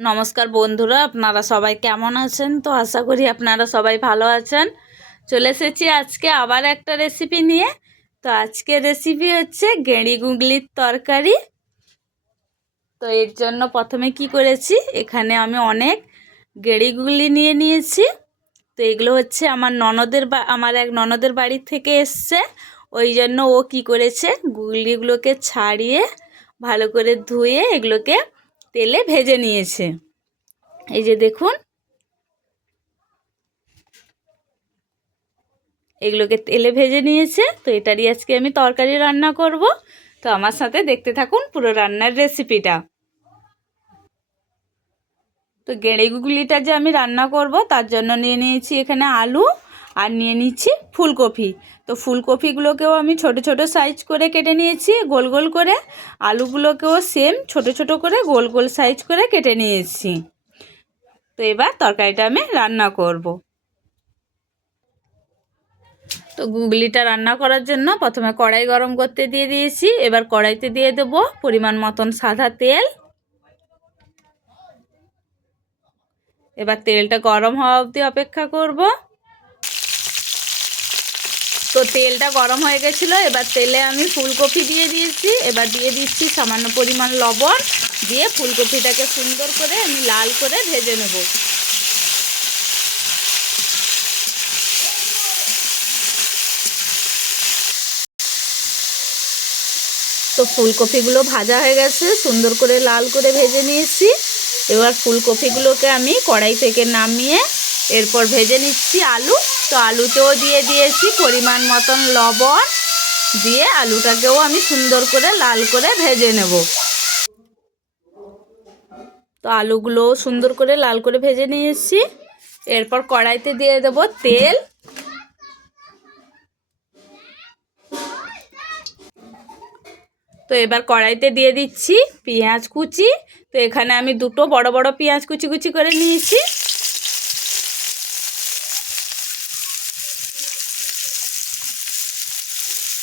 নমস্কার বন্ধুরা, আপনারা সবাই কেমন আছেন? তো আশা করি আপনারা সবাই ভালো আছেন। চলে এসেছি আজকে আবার একটা রেসিপি নিয়ে। তো আজকে রেসিপি হচ্ছে গেঁড়ি গুগলির তরকারি। তো এর জন্য প্রথমে কি করেছি? এখানে আমি অনেক গেঁড়ি গুগলি নিয়ে নিয়েছি। তো এগুলো হচ্ছে আমার ননদের বা, আমার এক ননদের বাড়ি থেকে এসছে। ওই জন্য ও কি করেছে? গুগলিগুলোকে ছাড়িয়ে, ভালো করে ধুয়ে এগুলোকে তেলে ভেজে নিয়েছে। এই যে দেখুন। এগুলোকে তেলে ভেজে নিয়েছে। তো এটারই আজকে আমি তরকারি রান্না করব। তো আমার সাথে দেখতে থাকুন পুরো রান্নার রেসিপিটা। তো গেঁড়ে গুগলিটা যে আমি রান্না করব, তার জন্য নিয়ে নিয়েছি এখানে আলু। আর নিয়ে নিচ্ছি ফুলকপি। তো ফুলকপিগুলোকেও আমি ছোট ছোট সাইজ করে কেটে নিয়েছি, গোল গোল করে। আলুগুলোকেও সেম ছোট ছোট করে গোল গোল সাইজ করে কেটে নিয়েছি। তো এবার তরকারিটা আমি রান্না করব। তো গুগলিটা রান্না করার জন্য প্রথমে কড়াই গরম করতে দিয়ে দিয়েছি। এবার কড়াইতে দিয়ে দেব পরিমাণ মতন সাদা তেল। এবার তেলটা গরম হওয়া অবধি অপেক্ষা করব। তো তেলটা গরম হয়ে গেছিল, এবার তেলে আমি ফুলকপি দিয়ে দিয়েছি, এবার দিয়ে দিচ্ছি সামান্য পরিমাণ লবণ, দিয়ে ফুলকপিটাকে সুন্দর করে আমি লাল করে ভেজে নেব। তো ফুলকপিগুলো ভাজা হয়ে গেছে, সুন্দর করে লাল করে ভেজে নিয়েছি। এবার ফুলকপিগুলোকে আমি কড়াই থেকে নামিয়ে এরপর ভেজে নিচ্ছি আলু। তো আলুতেও দিয়ে দিয়েছি পরিমাণ মতন লবণ। দিয়ে আলুটাকেও আমি সুন্দর করে লাল করে ভেজে নেব। তো আলুগুলো সুন্দর করে লাল করে ভেজে নিয়েছি। এরপর কড়াইতে দিয়ে দেব তেল। তো এবার কড়াইতে দিয়ে দিচ্ছি পেঁয়াজ কুচি। তো এখানে আমি দুটো বড় বড় পেঁয়াজ কুচি কুচি করে নিয়েছি।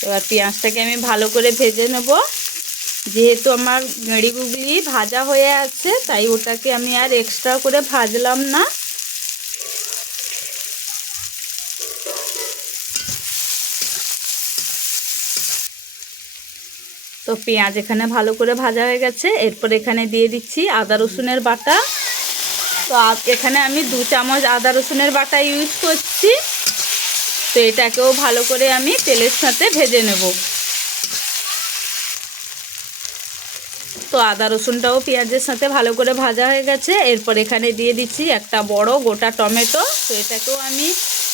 এবার পেঁয়াজটাকে আমি ভালো করে ভেজে নেব। যেহেতু আমার গেঁড়ি গুগলি ভাজা হয়ে আছে, তাই ওটাকে আমি আর এক্সট্রা করে ভাজলাম না। তো পেঁয়াজ এখানে ভালো করে ভাজা হয়ে গেছে। এরপর এখানে দিয়ে দিচ্ছি আদা রসুনের বাটা। তো এখানে আমি দু চামচ আদা রসুনের বাটা ইউজ করছি। তো এটাকেও ভালো করে আমি তেলের সাথে ভেজে নেব। তো আদা, রসুনটাও পেঁয়াজের সাথে ভালো করে ভাজা হয়ে গেছে। এরপর এখানে দিয়ে দিচ্ছি একটা বড় গোটা টমেটো। তো এটাকেও আমি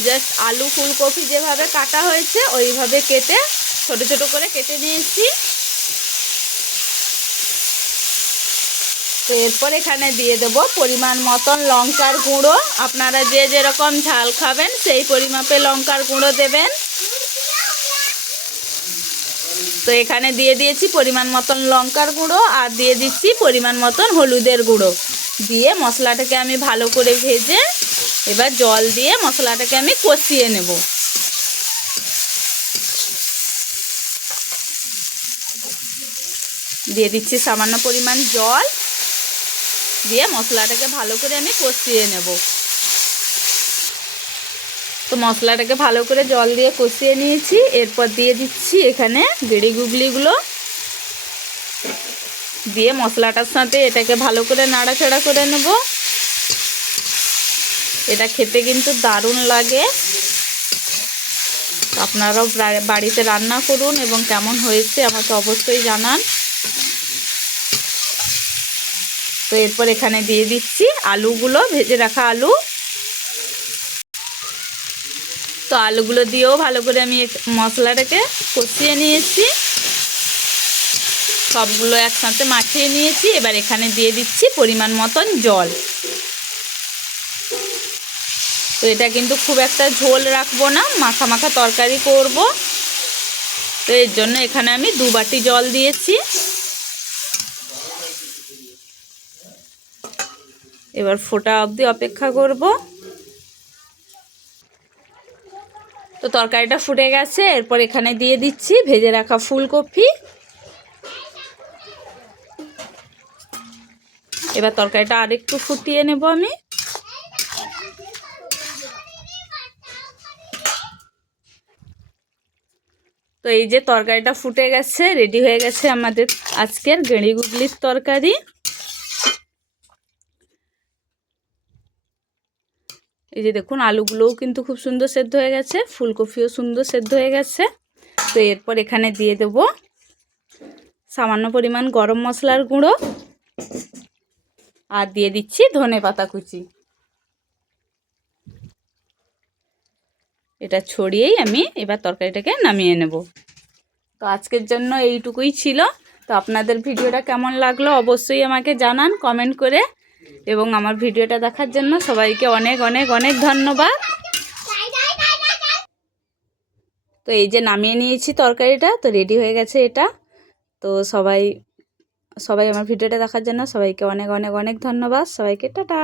জাস্ট আলু ফুলকপি যেভাবে কাটা হয়েছে, ওইভাবে কেটে ছোট ছোট করে কেটে নিয়েছি। তো এরপর এখানে দিয়ে দেব পরিমাণ মতন লঙ্কার গুঁড়ো। আপনারা যে যেরকম ঝাল খাবেন, সেই পরিমাপে লঙ্কার গুঁড়ো দেবেন। তো এখানে দিয়ে দিয়েছি পরিমাণ মতন লঙ্কার গুঁড়ো আর দিয়ে দিচ্ছি পরিমাণ মতন হলুদের গুঁড়ো। দিয়ে মশলাটাকে আমি ভালো করে ভেজে এবার জল দিয়ে মশলাটাকে আমি কষিয়ে নেব। দিয়ে দিচ্ছি সামান্য পরিমাণ জল। দিয়ে মশলাটাকে ভালো করে আমি কষিয়ে নেব। তো মশলাটাকে ভালো করে জল দিয়ে কষিয়ে নিয়েছি, এরপর দিয়ে দিচ্ছি এখানে গেড়ি গুগলিগুলো। দিয়ে মশলাটার সাথে এটাকে ভালো করে নাড়াচাড়া করে নেব। এটা খেতে কিন্তু দারুণ লাগে। আপনারাও বাড়িতে রান্না করুন এবং কেমন হয়েছে আমাকে অবশ্যই জানান। তো এরপর এখানে দিয়ে দিচ্ছি আলুগুলো, ভেজে রাখা আলু। তো আলুগুলো দিয়েও ভালো করে আমি মশলাটাকে কষিয়ে নিয়েছি। সবগুলো একসাথে মাখিয়ে নিয়েছি। এবার এখানে দিয়ে দিচ্ছি পরিমাণ মতন জল। তো এটা কিন্তু খুব একটা ঝোল রাখব না, মাখা মাখা তরকারি করব। তো এর জন্য এখানে আমি দু বাটি জল দিয়েছি। এবার ফোটা অবধি অপেক্ষা করব। তো তরকারিটা ফুটে গেছে, এরপর এখানে দিয়ে দিচ্ছি ভেজে রাখা ফুলকপি। এবার তরকারিটা আরেকটু ফুটিয়ে নেব আমি। তো এই যে তরকারিটা ফুটে গেছে, রেডি হয়ে গেছে আমাদের আজকের গেঁড়ি গুগলির তরকারি। এই যে দেখুন, আলুগুলোও কিন্তু খুব সুন্দর সেদ্ধ হয়ে গেছে, ফুলকপিও সুন্দর সেদ্ধ হয়ে গেছে। তো এরপর এখানে দিয়ে দেব সামান্য পরিমাণ গরম মশলার গুঁড়ো আর দিয়ে দিচ্ছি ধনে পাতা কুচি। এটা ছড়িয়েই আমি এবার তরকারিটাকে নামিয়ে নেব। তো আজকের জন্য এইটুকুই ছিল। তো আপনাদের ভিডিওটা কেমন লাগল অবশ্যই আমাকে জানান, কমেন্ট করে। এবং আমার ভিডিওটা দেখার জন্য সবাইকে অনেক অনেক অনেক ধন্যবাদ। তো এই যে নামিয়ে নিয়েছি তরকারিটা, তো রেডি হয়ে গেছে এটা। তো সবাই সবাই আমার ভিডিওটা দেখার জন্য সবাইকে অনেক অনেক অনেক ধন্যবাদ। সবাইকে টাটা।